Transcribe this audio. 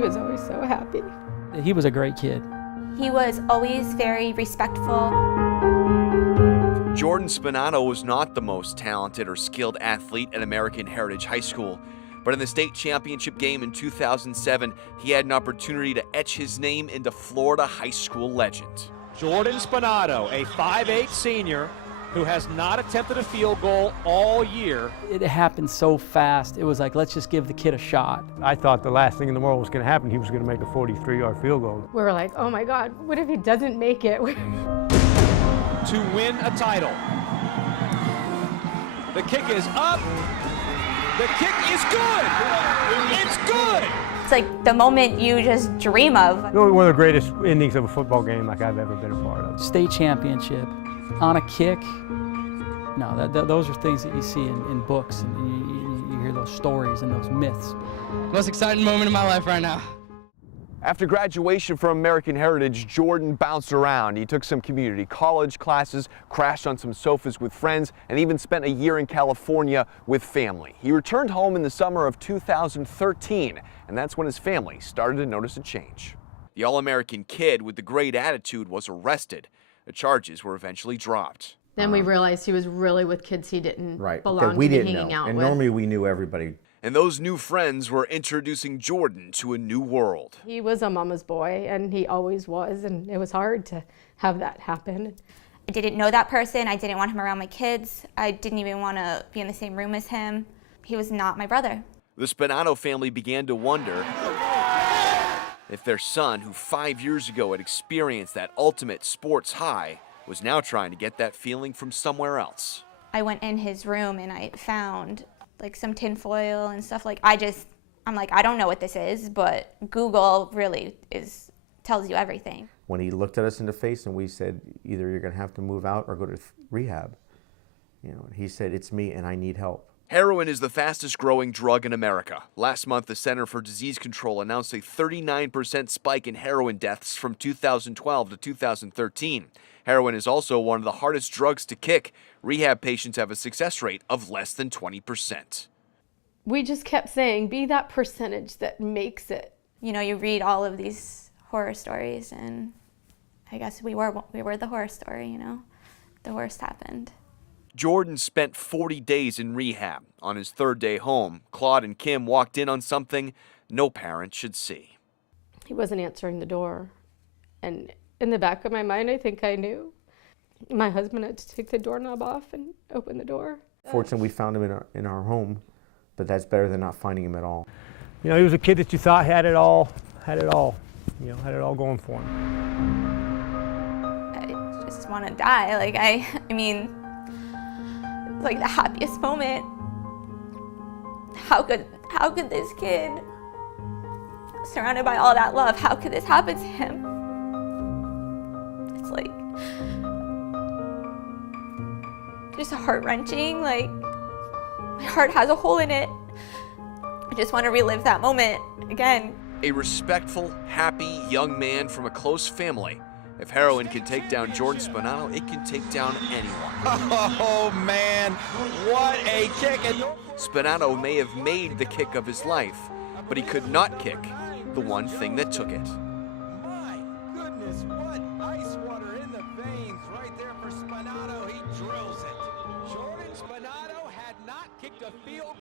He was always so happy. He was a great kid. He was always very respectful. Jordan Spennato was not the most talented or skilled athlete at American Heritage High School, but in the state championship game in 2007, he had an opportunity to etch his name into Florida high school legend. Jordan Spennato, a 5'8" senior who has not attempted a field goal all year. It happened so fast. It was like, let's just give the kid a shot. I thought the last thing in the world was going to happen. He was going to make a 43-yard field goal. We were like, oh my God, what if he doesn't make it? To win a title. The kick is up. The kick is good. It's good. It's like the moment you just dream of. One of the greatest endings of a football game like I've ever been a part of. State championship on a kick. No, those are things that you see in books, and you hear those stories and those myths. Most exciting moment of my life right now. After graduation from American Heritage, Jordan bounced around. He took some community college classes, crashed on some sofas with friends, and even spent a year in California with family. He returned home in the summer of 2013, and that's when his family started to notice a change. The All-American kid with the great attitude was arrested. The charges were eventually dropped. Then we realized he was really with kids he didn't belong that we to be didn't hanging know. out And with. normally we knew everybody. And those new friends were introducing Jordan to a new world. He was a mama's boy, and he always was, and it was hard to have that happen. I didn't know that person. I didn't want him around my kids. I didn't even want to be in the same room as him. He was not my brother. The Spennato family began to wonder if their son, who 5 years ago had experienced that ultimate sports high, was now trying to get that feeling from somewhere else. I went in his room and I found like some tinfoil and stuff. I'm like, I don't know what this is, but Google really tells you everything. When he looked at us in the face and we said, either you're going to have to move out or go to rehab, and he said, it's me and I need help. Heroin is the fastest growing drug in America. Last month, the Center for Disease Control announced a 39% spike in heroin deaths from 2012 to 2013. Heroin is also one of the hardest drugs to kick. Rehab patients have a success rate of less than 20%. We just kept saying, be that percentage that makes it. You read all of these horror stories, and I guess we were the horror story, The worst happened. Jordan spent 40 days in rehab. On his third day home, Claude and Kim walked in on something no parent should see. He wasn't answering the door, and in the back of my mind, I think I knew. My husband had to take the doorknob off and open the door. Fortunately, we found him in our home, but that's better than not finding him at all. He was a kid that you thought had it all going for him. I just want to die. I mean, it's like the happiest moment. How could this kid, surrounded by all that love, how could this happen to him? It's like just heart-wrenching. My heart has a hole in it. I just want to relive that moment again. A respectful, happy young man from a close family. If heroin can take down Jordan Spennato, it can take down anyone. Oh man, what a kick. Spennato may have made the kick of his life, but he could not kick the one thing that took it. My goodness.